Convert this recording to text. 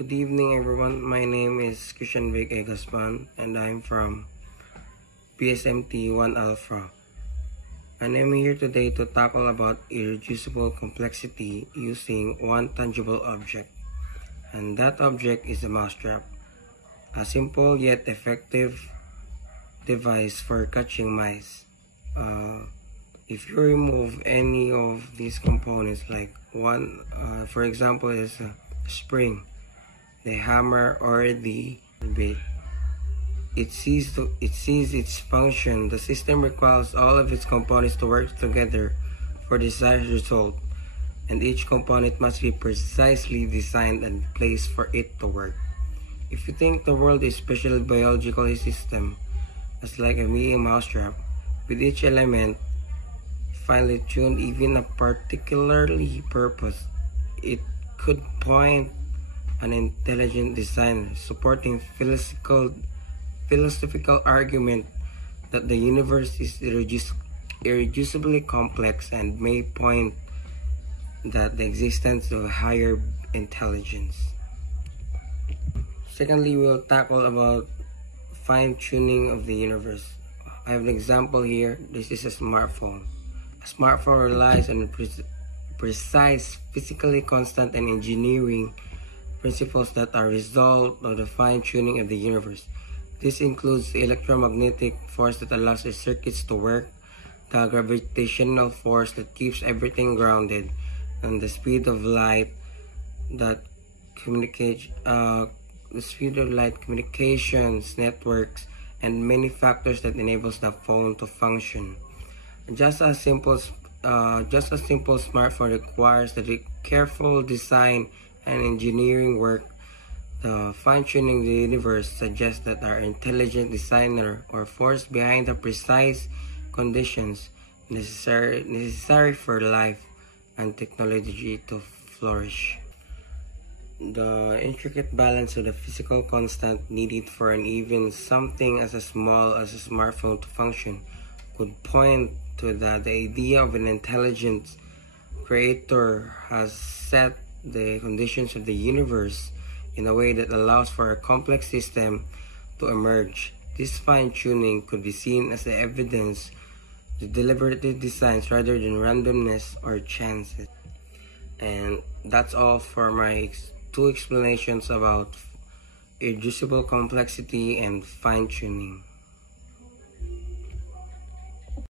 Good evening, everyone. My name is Christian Vic Egaspan, and I'm from PSMT 1 Alpha. And I'm here today to tackle about irreducible complexity using one tangible object. And that object is a mousetrap, a simple yet effective device for catching mice. If you remove any of these components, like one, for example, is a spring, the hammer, or the bait, it ceases its function. The system requires all of its components to work together for the desired result, and each component must be precisely designed and placed for it to work. If you think the world is special biological system as like a mini mousetrap, with each element finely tuned, even a particularly purpose, it could point an intelligent designer supporting philosophical argument that the universe is irreducibly complex and may point that the existence of higher intelligence. Secondly, we'll tackle about fine-tuning of the universe. I have an example here. This is a smartphone. A smartphone relies on precise, physically constant, and engineering principles that are a result of the fine-tuning of the universe. This includes the electromagnetic force that allows the circuits to work, the gravitational force that keeps everything grounded, and the speed of light communications networks, and many factors that enables the phone to function. Just a simple smartphone requires the careful design and engineering work. The fine-tuning the universe suggests that our intelligent designer or force behind the precise conditions necessary for life and technology to flourish. The intricate balance of the physical constant needed for an even something as small as a smartphone to function could point to that the idea of an intelligent creator has set the conditions of the universe in a way that allows for a complex system to emerge. This fine-tuning could be seen as the evidence to deliberate designs rather than randomness or chances. And that's all for my two explanations about irreducible complexity and fine-tuning.